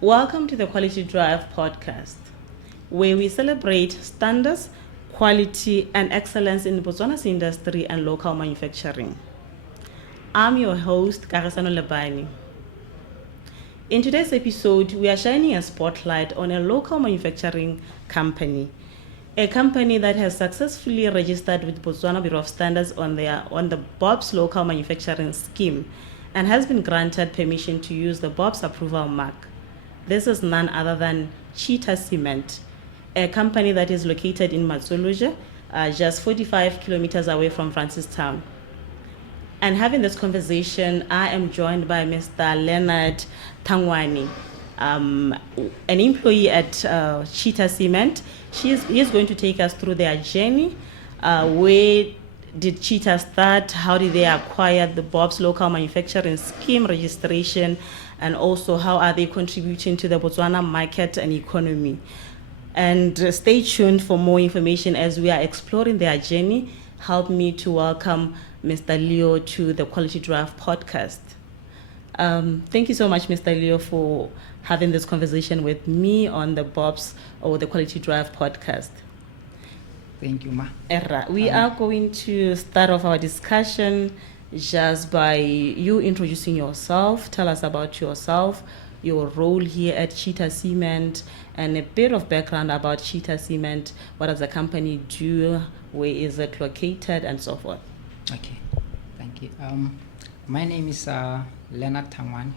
Welcome to the Quality Drive podcast, where we celebrate standards, quality, and excellence in Botswana's industry and local manufacturing. I'm your host, 𝐁𝐄𝐇𝐈𝐍𝐿. In today's episode, we are shining a spotlight on a local manufacturing company, a company that has successfully registered with Botswana Bureau of Standards on the BOBS local manufacturing scheme and has been granted permission to use the BOBS approval mark. This is none other than Cheetah Cement, a company that is located in Matsiloje, just 45 kilometers away from Francistown. And having this conversation, I am joined by Mr. Leonard Thangwane, an employee at Cheetah Cement. He is going to take us through their journey. Where did Cheetah start? How did they acquire the BOBS local manufacturing scheme registration? And also, how are they contributing to the Botswana market and economy? And stay tuned for more information as we are exploring their journey. Help me to welcome Mr. Leo to the Quality Drive podcast. Thank you so much, Mr. Leo, for having this conversation with me on the BOBS or the Quality Drive podcast. Thank you, Ma. We are going to start off our discussion just by you introducing yourself. Tell us about yourself, your role here at Cheetah Cement, and a bit of background about Cheetah Cement. What does the company do? Where is it located, and so forth? Okay, thank you. My name is Leonard Thangwane.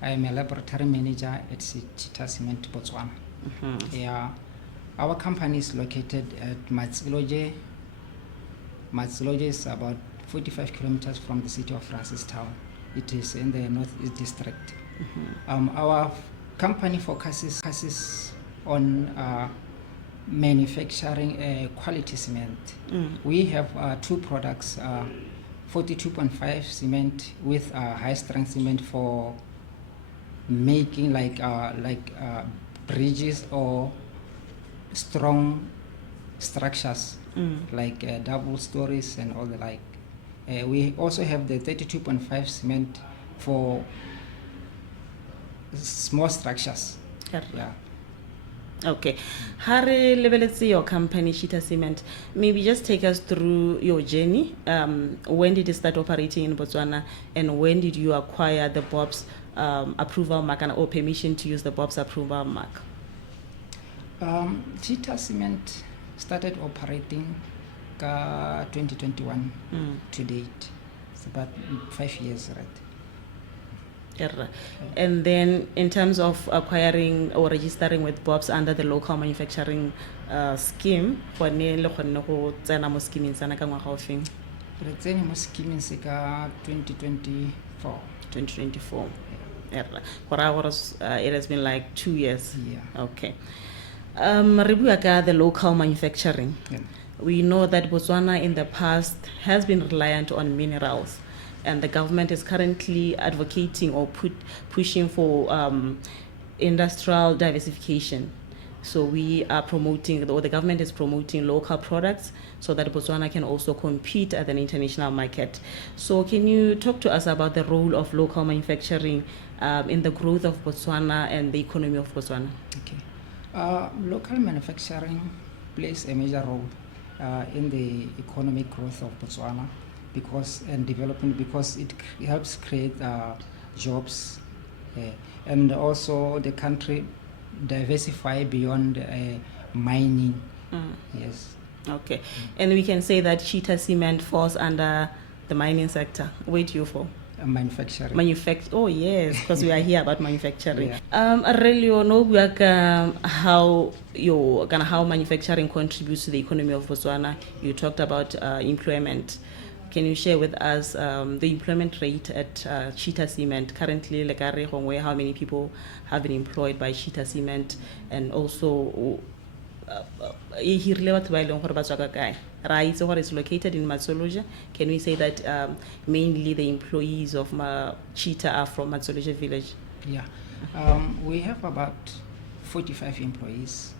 I am a laboratory manager at Cheetah Cement, Botswana. Yeah, our company is located at Matsiloje. Matsiloje is about 45 kilometers from the city of Francistown. It is in the Northeast District. Our company focuses on manufacturing quality cement. We have two products, 42.5 cement with high strength cement for making like bridges or strong structures, like double stories and all the like. We also have the 32.5 cement for small structures. Yeah. Okay. Harry, let's see your company, Cheetah Cement. Maybe just take us through your journey. When did you start operating in Botswana, and when did you acquire the BOBS approval mark or permission to use the BOBS approval mark? Cheetah Cement started operating 2021 to date. It's about 5 years, right? And then in terms of acquiring or registering with BOBS under the local manufacturing scheme, for ne le khonne go tsena mo scheme tsana ka ngwaga ofeng? Re tsene mo scheme se ka 2024. 2024. It has been like 2 years. Yeah. Okay. Re bua ka the local manufacturing. Yeah. We know that Botswana in the past has been reliant on minerals, and the government is currently advocating or pushing for industrial diversification. So we are promoting, or the government is promoting local products so that Botswana can also compete at an international market. So can you talk to us about the role of local manufacturing in the growth of Botswana and the economy of Botswana? Okay. Local manufacturing plays a major role in the economic growth of Botswana and development, because it helps create jobs and also the country diversify beyond mining. Yes. Okay. And we can say that Cheetah Cement falls under the mining sector. Where do you fall? Manufacturing. Oh yes, because we are here about manufacturing. Yeah. Really, how manufacturing contributes to the economy of Botswana. You talked about employment. Can you share with us the employment rate at Cheetah Cement currently? How many people have been employed by Cheetah Cement, and also it's located in Matsiloje. Can we say that mainly the employees of Cheetah are from Matsiloje village? Yeah. We have about 45 employees.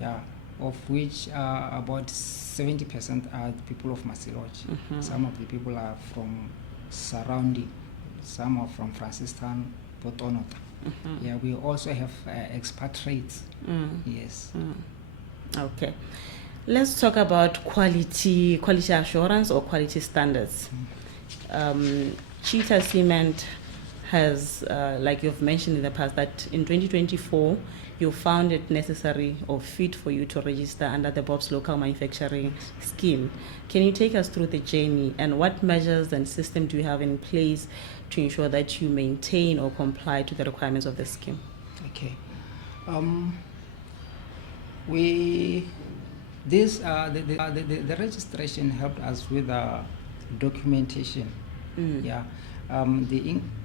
Yeah. Of which about 70% are the people of Matsiloje. Some of the people are from surrounding. Some are from Francistown, Botonota. Yeah, we also have expatriates. Yes. Okay. Let's talk about quality assurance or quality standards. Cheetah Cement has, like you've mentioned in the past, that in 2024, you found it necessary or fit for you to register under the BOPS local manufacturing scheme. Can you take us through the journey, and what measures and system do you have in place to ensure that you maintain or comply to the requirements of the scheme? Okay. The registration helped us with documentation. Yeah.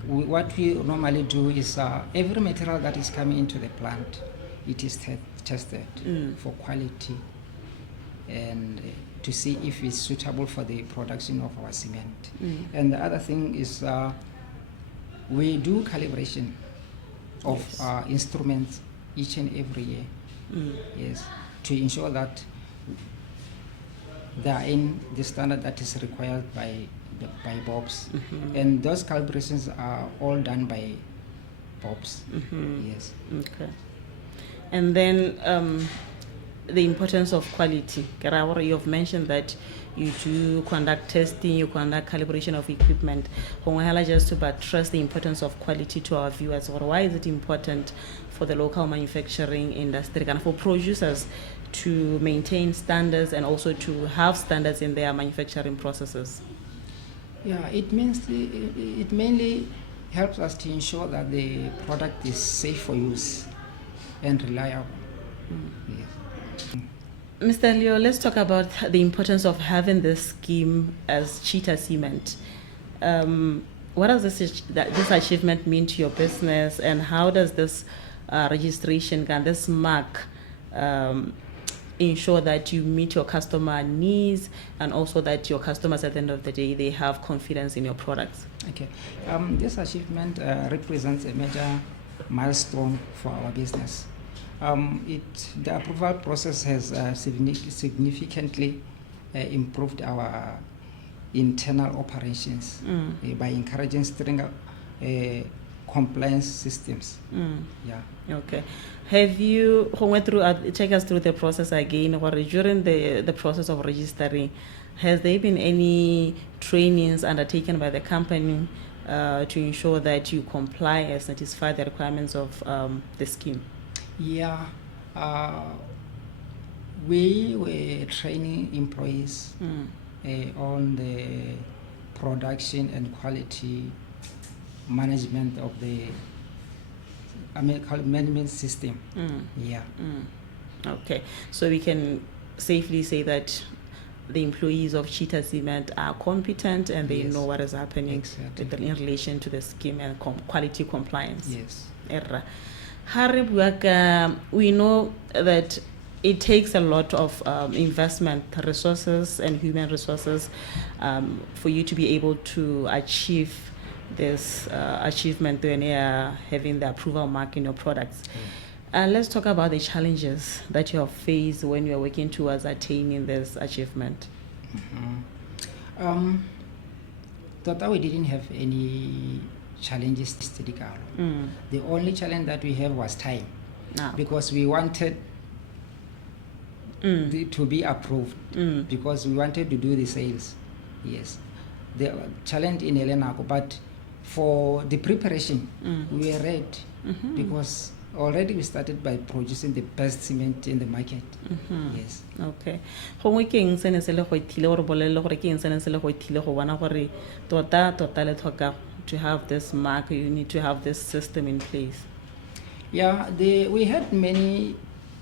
What we normally do is every material that is coming into the plant, it is tested for quality and to see if it's suitable for the production of our cement. And the other thing is we do calibration of instruments each and every year. Yes, to ensure that they are in the standard that is required by BOPS. And those calibrations are all done by BOPS. Yes. Okay. And then the importance of quality. Kerawa, you've mentioned that you do conduct testing, you conduct calibration of equipment. Just to buttress the importance of quality to our viewers, or why is it important for the local manufacturing industry and for producers to maintain standards and also to have standards in their manufacturing processes? Yeah, it mainly helps us to ensure that the product is safe for use and reliable. Yes. Mr. Leo, let's talk about the importance of having this scheme as Cheetah Cement. What does this achievement mean to your business, and how does this registration and this mark ensure that you meet your customer needs and also that your customers at the end of the day, they have confidence in your products? Okay. This achievement represents a major milestone for our business. The approval process has significantly improved our internal operations by encouraging stronger compliance systems. Yeah. Okay. Have you went through? Take us through the process again. Or during the process of registering, has there been any trainings undertaken by the company to ensure that you comply and satisfy the requirements of the scheme? Yeah, we were training employees on the production and quality management of the management system. Yeah. Okay, so we can safely say that the employees of Cheetah Cement are competent and they know what is happening in relation to the scheme and quality compliance. Yes. We know that it takes a lot of investment, resources, and human resources for you to be able to achieve this achievement when you are having the approval mark in your products. Let's talk about the challenges that you have faced when you are working towards attaining this achievement. Total, we didn't have any challenges. The only challenge that we have was time, because we wanted to be approved, because we wanted to do the sales. Yes, the challenge in Elenaco, but for the preparation, we were ready because already we started by producing the best cement in the market. Yes. Okay. To have this mark, you need to have this system in place. Yeah, we had many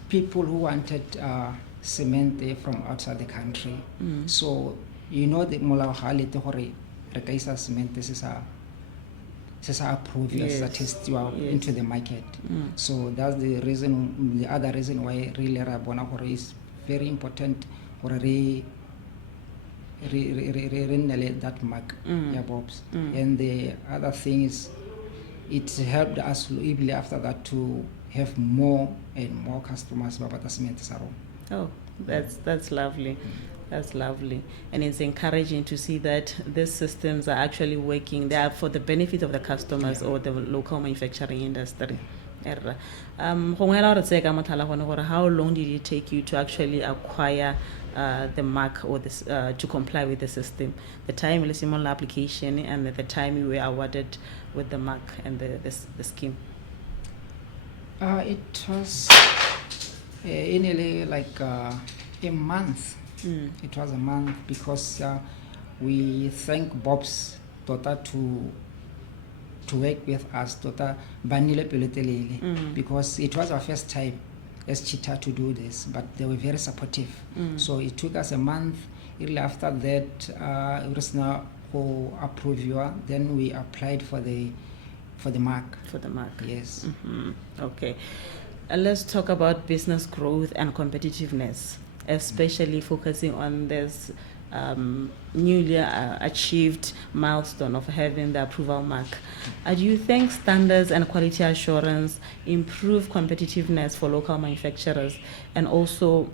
people who wanted cement from outside the country. So you know the Molahali Rekaisa cement, this is approved, yes, that is into the market. So that's the reason. The other reason why really Rabonahore is very important for that mark, BOPS. And the other thing is, it helped us even after that to have more and more customers about the cement salon. Oh, that's lovely. That's lovely. And it's encouraging to see that these systems are actually working. They are for the benefit of the customers or the local manufacturing industry. How long did it take you to actually acquire the mark or this, to comply with the system? The time you received the application and the time you were awarded with the mark and the scheme? It was nearly like a month. It was a month because we thank Bob's daughter to work with us, daughter Banile Pelotelele, because it was our first time as Cheetah to do this, but they were very supportive. So it took us a month. Really after that, it was now who approved you. Then we applied for the mark. For the mark. Yes. Okay. Let's talk about business growth and competitiveness, especially focusing on this newly achieved milestone of having the approval mark. Do you think standards and quality assurance improve competitiveness for local manufacturers? And also,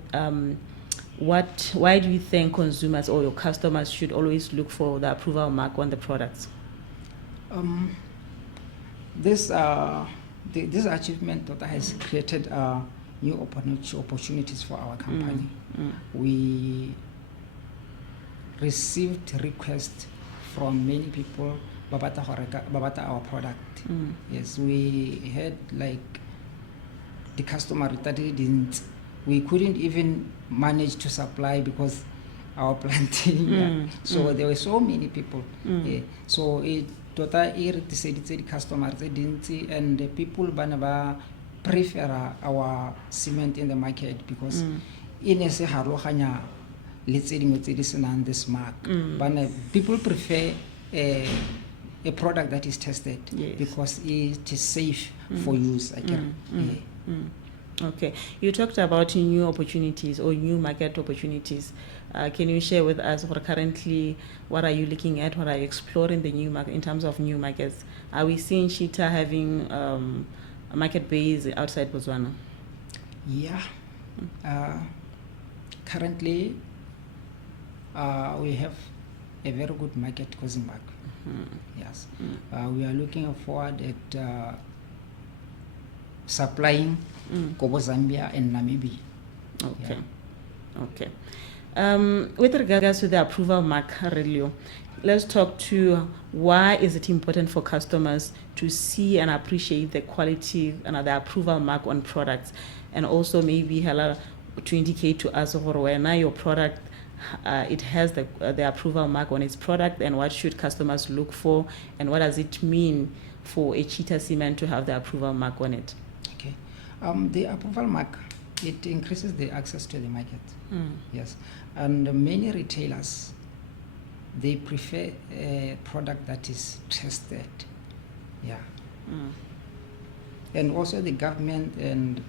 why do you think consumers or your customers should always look for the approval mark on the products? This achievement that has created new opportunities for our company. We received requests from many people about our product. Yes, we had like the customer that we couldn't even manage to supply because our planting. So there were so many people. So it decided the customers and the people prefer our cement in the market because in a let's say this mark. But people prefer a product that is tested because it is safe for use. Okay, you talked about new opportunities or new market opportunities. Can you share with us currently what are you looking at? What are you exploring the new market in terms of new markets? Are we seeing Cheetah having a market base outside Botswana? Yeah. Currently, we have a very good market causing back. Yes. We are looking forward at supplying Kobo, Zambia and Namibia. Okay. Okay. With regards to the approval mark, Relio, let's talk to why is it important for customers to see and appreciate the quality and the approval mark on products, and also maybe to indicate to us when your product it has the approval mark on its product, and what should customers look for, and what does it mean for a Cheetah Cement to have the approval mark on it? Okay, the approval mark, it increases the access to the market. Yes, and many retailers, they prefer a product that is tested. Yeah. And also the government and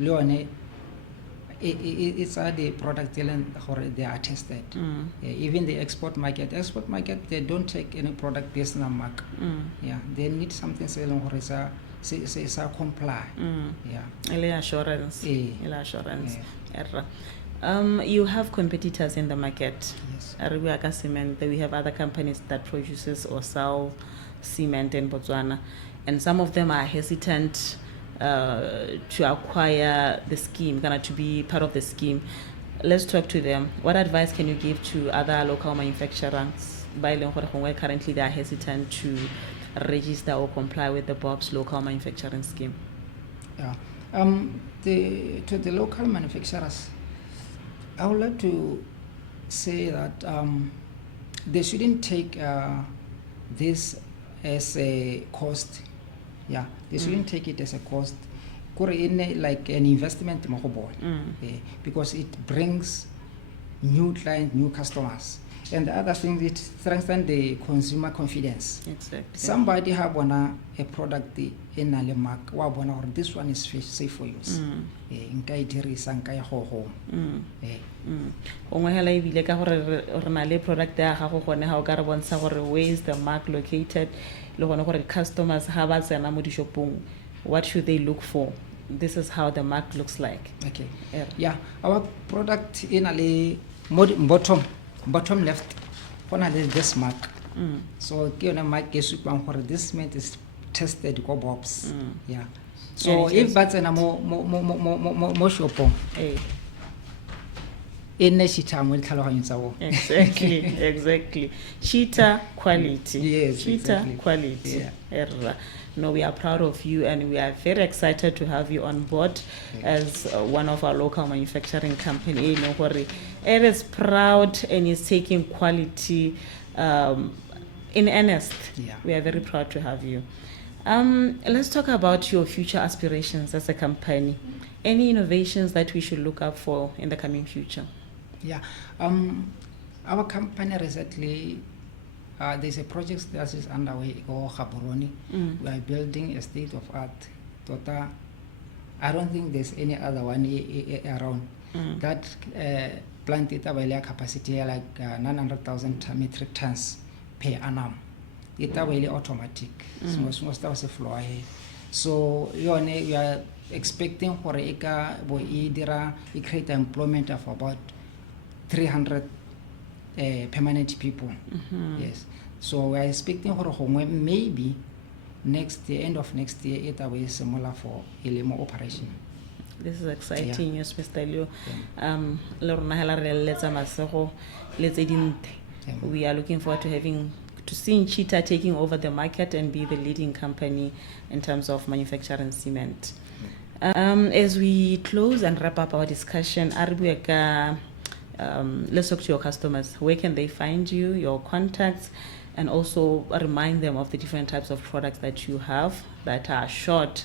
Leone, it's the product they are tested. Even the export market, they don't take any product based on a mark. Yeah, they need something selling or is a comply. Yeah. Assurance. Assurance. You have competitors in the market. Yes. 𝐁𝐄𝐄 Cement. We have other companies that produces or sell cement in Botswana, and some of them are hesitant to acquire the scheme, to be part of the scheme. Let's talk to them. What advice can you give to other local manufacturers currently they are hesitant to register or comply with the Bob's local manufacturing scheme? Yeah. To the local manufacturers, I would like to say that they shouldn't take this as a cost. Yeah, they shouldn't take it as a cost. Like an investment, because it brings new clients, new customers. And the other thing, it strengthens the consumer confidence. Exactly. Somebody have a product in a mark, or this one is safe for use. Where is the mark located? Customers have what should they look for? This is how the mark looks like. Okay. Yeah, our product in a bottom left, this mark. So this cement is tested go bobs. Yeah. So if that's an more shopong. Exactly. Cheetah quality. Yes, Cheetah exactly. quality. Yeah. No, we are proud of you, and we are very excited to have you on board as one of our local manufacturing company. No worry, it is proud and is taking quality in earnest. Yeah. We are very proud to have you. Let's talk about your future aspirations as a company. Any innovations that we should look up for in the coming future? Yeah, our company recently, there's a project that is underway called 𝐁𝐿. We are building a state-of-art. I don't think there's any other one around. That plant it have capacity like 900,000 metric tons per annum. It really automatic. So we are expecting for it create employment of about 300 permanent people. Yes. So we are expecting for maybe next year, end of next year, it will be similar for more operation. This is exciting news, Mr. Leo. We are looking forward to seeing Cheetah taking over the market and be the leading company in terms of manufacturing cement. As we close and wrap up our discussion, let's talk to your customers. Where can they find you, your contacts, and also remind them of the different types of products that you have that are assured,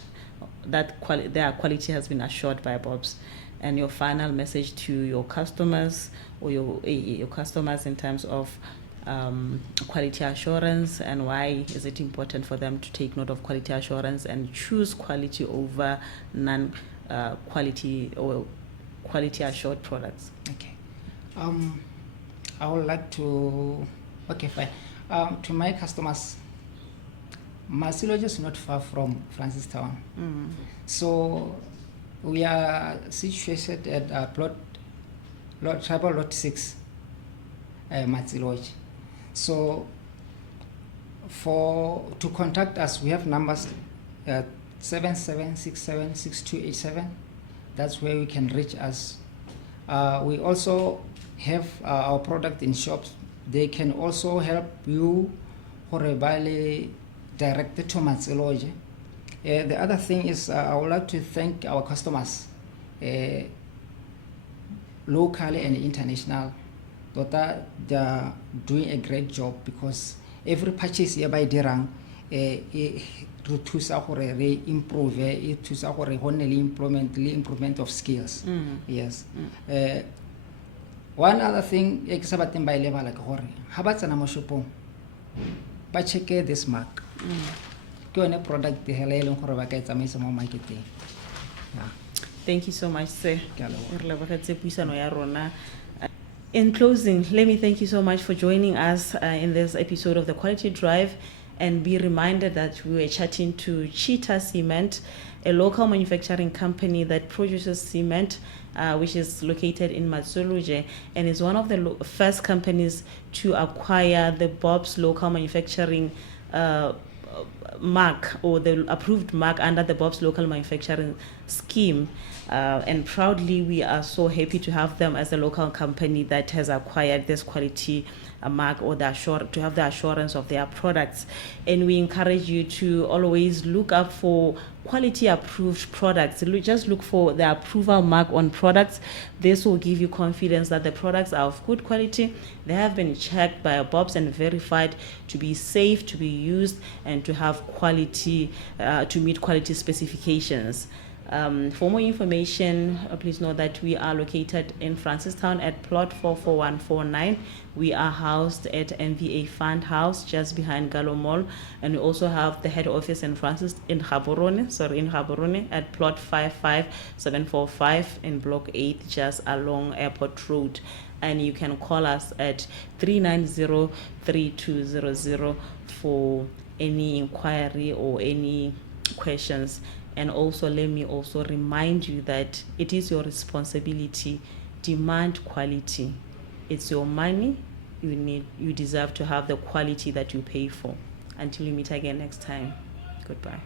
that their quality has been assured by Bobs, and your final message to your customers or your customers in terms of quality assurance, and why is it important for them to take note of quality assurance and choose quality over non-quality or quality assured products. Okay. I would like to, to my customers, Matsiloje is not far from Francistown. So we are situated at tribal lot 6, Matsiloje. So to contact us, we have numbers 77676287. That's where we can reach us. We also have our product in shops. They can also help you horribly directed to Matsiloje. The other thing is I would like to thank our customers, locally and international. They are doing a great job, because every purchase here by Dirang improvement of skills. Yes. One other thing, check this mark. Product marketing. Thank you so much, sir. In closing, let me thank you so much for joining us in this episode of the Quality Drive, and be reminded that we were chatting to Cheetah Cement, a local manufacturing company that produces cement, which is located in Matsiloje, and is one of the first companies to acquire the Bob's local manufacturing mark, or the approved mark under the Bob's local manufacturing scheme. And proudly, we are so happy to have them as a local company that has acquired this quality mark, or to have the assurance of their products. And we encourage you to always look up for quality approved products. Just look for the approval mark on products. This will give you confidence that the products are of good quality. They have been checked by Bobs and verified to be safe to be used and to have quality, to meet quality specifications. For more information, please know that we are located in Francistown at plot 44149. We are housed at MVA Fund House, just behind Gallo Mall, and we also have the head office in Gaborone at plot 55745 in block 8, just along Airport Road. And you can call us at 390-3200 for any inquiry or any questions. And also, let me also remind you that it is your responsibility. Demand quality. It's your money. You deserve to have the quality that you pay for. Until we meet again next time, goodbye.